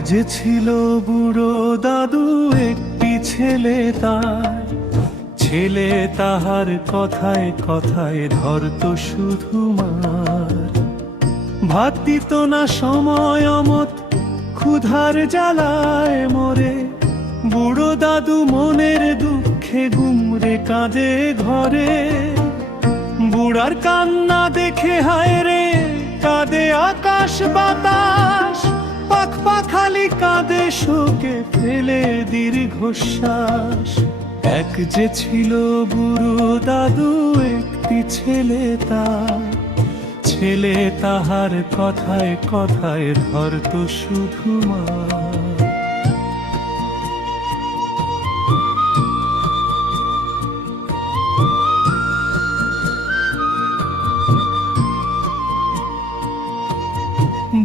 যে ছিল বুড়ো দাদু একটি ছেলে, তার ছেলে তাহার কথায় কথায় ধরত শুধু মার। ভাত দিত না সময় অমত, ক্ষুধার জ্বালায় মরে। বুড়ো দাদু মনের দুঃখে গুমরে কাঁদে ঘরে। বুড়ার কান্না দেখে হায় রে কাঁদে আকাশ বাতাস। পাখ পাখালি কাঁদে শোকে ফেলে দীর্ঘশ্বাস। এক যে ছিল বুড়ো দাদু একটি ছেলে, তার ছেলে তাহার কথায় কথায় ধরত শুধু মার।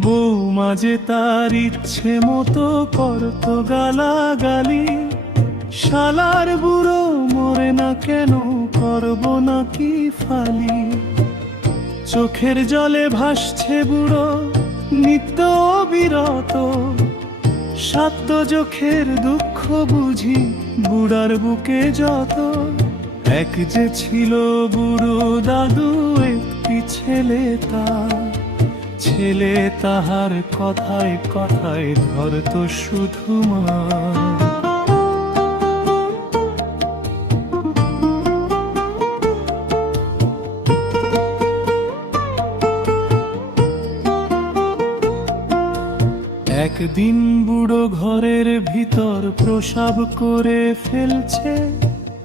বৌমা যে তার ইচ্ছে মতো করত গালাগালি। শালার বুড়ো মরে না কেন, করব নাকি ফালি। চোখের জলে ভাসছে বুড়ো নিত্য অবিরত। সাত্য চোখের দুঃখ বুঝি বুড়ার বুকে যত। এক যে ছিল বুড়ো দাদু একটি ছেলে, তার ছেলে তাহার কথায় কথায় ধরত শুধু মার। একদিন বুড়ো ঘরের ভিতর প্রসাব করে ফেলছে।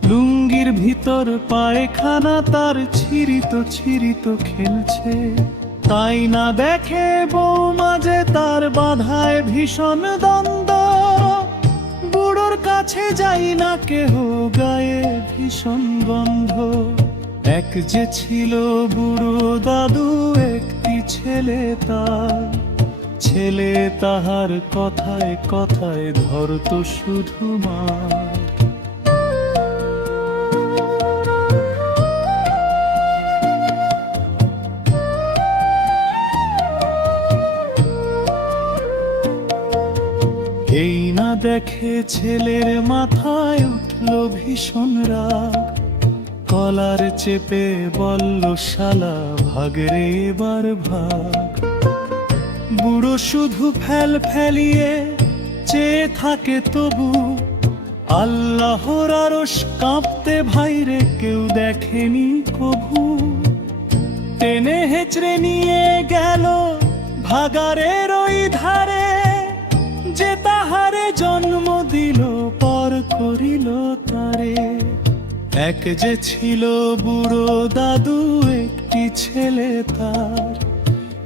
লুঙ্গির ভিতর পায়খানা তার ছিরিত ছিরিত খেলছে। তাই না দেখে বৌমা যে তার বাধায় ভীষণ দ্বন্দ্ব। বুড়োর কাছে যাই না কেহ, গায়ে ভীষণ গন্ধ। এক যে ছিল বুড়ো দাদু একটি ছেলে, তার ছেলে তাহার কথায় কথায় ধরত শুধু মার। এই না দেখে ছেলের মাথায় উঠল ভীষণ রাগ। কলার চেপে বলল শালা ভাগরে এবার ভাগ। বুড়ো শুধু ফেল ফেলিয়ে চেয়ে থাকে তবু। আল্লাহর আরশ কাঁপতে ভাইরে কেউ দেখেনি কভু। টেনে হেচড়ে নিয়ে গেল ভাগারের ওই ধারে। যে তাহারে জন্ম দিল পর করিল তারে। এক যে ছিল বুড়ো দাদু একটি ছেলে, তার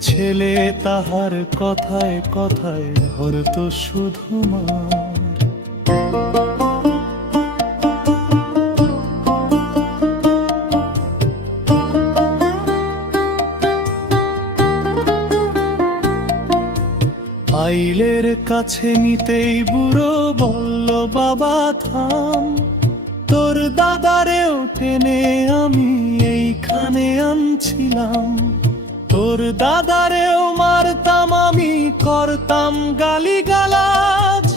ছেলে তাহার কথায় কথায় ধরত শুধু মার। আইলের কাছে নিতেই বুড়ো বলল বাবা থাম। তোর দাদারেও টেনে আমি এইখানে আনছিলাম। তোর দাদারেও মারতাম আমি, করতাম গালিগালাজ।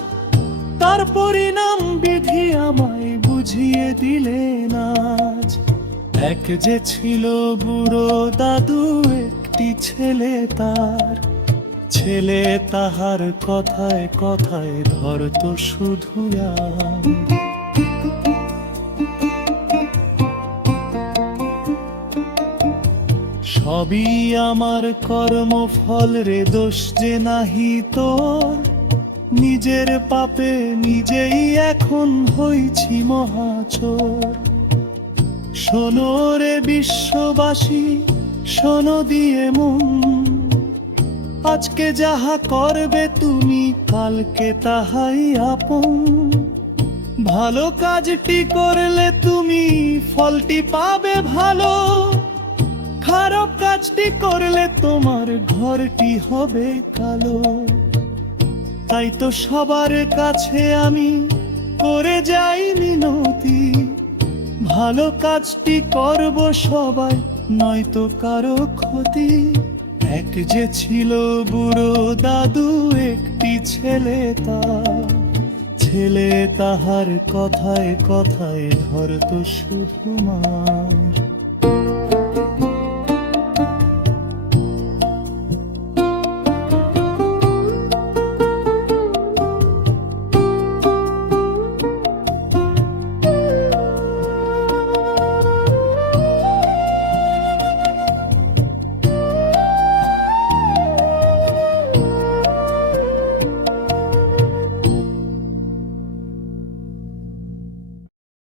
তার পরিণাম বিধি আমায় বুঝিয়ে দিলেন আজ। এক যে ছিল বুড়ো দাদু একটি ছেলে, তার ছেলে তাহার কথায় কথায় ধরত শুধু আম। সবই আমার কর্মফল রে, দোষ যে নাহি তোর। নিজের পাপে নিজেই এখন হইছি মহাচোর। শোনো রে বিশ্ববাসী, শোনো দিয়ে মন। আজকে যাহা করবে তুমি, কালকে তাহাই আপন। ভালো কাজটি করলে তুমি ফলটি পাবে ভালো। খারাপ কাজটি করলে তোমার ঘরটি হবে কালো। তাই তো সবার কাছে আমি করে যাই মিনতি। ভালো কাজটি করব সবাই, নয়তো কারো ক্ষতি। এক যে ছিল বুড়ো দাদু, একটি ছেলে তার, ছেলে তাহার কথায় কথায় ধরত শুধু মার।